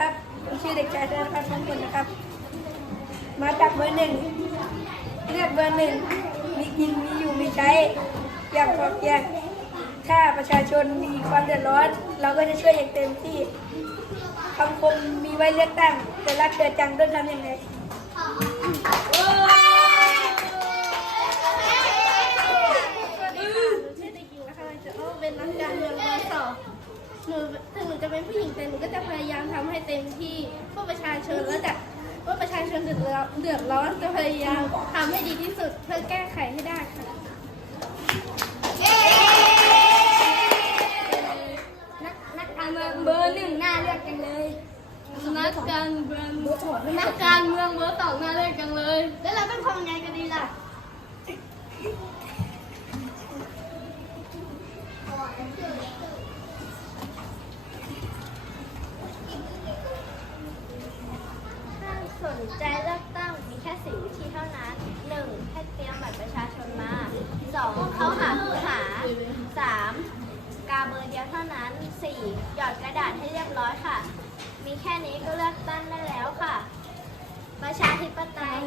นะครับชื่อเด็กชายธนพัฒน์มงคลนะครับ มาจากเบอร์หนึ่งเลือกเบอร์หนึ่งมีกินมีอยู่มีใช้อยางพอเพียงถ้าประชาชนมีความเดือดร้อน เราก็จะช่วยอย่างเต็มที่คำคมมีไว้เลือกตั้ง แต่รักเกิดจังต้องทำยังไงสวัสดีค่ะหนูชื่อเด็กหญิงนะคะจะอ้อเป็นนักการเมืองมสองหนูถึงหนูจะเป็นผู้หญิงแต่หนูก็จะพยายาม เต็มที่เพื่อประชาชนและจะเพื่อประชาชนเดือดร้อนเดือดร้อนจะพยายามทำให้ดีที่สุดเพื่อแก้ไขให้ได้ค่ะนักการเมืองเบอร์หนึ่งหน้าเลือกจังเลยนักการเมืองนักการเมืองเบอร์สองน่า ใจเลือกตั้งมีแค่สี่วิธีเท่านั้น 1. ให้เตรียมบัตรประชาชนมา 2. เข้าหาผู้หา 3. กาเบอร์เดียวเท่านั้น 4. หยอดกระดาษให้เรียบร้อยค่ะ มีแค่นี้ก็เลือกตั้งได้แล้วค่ะ ประชาธิปไตย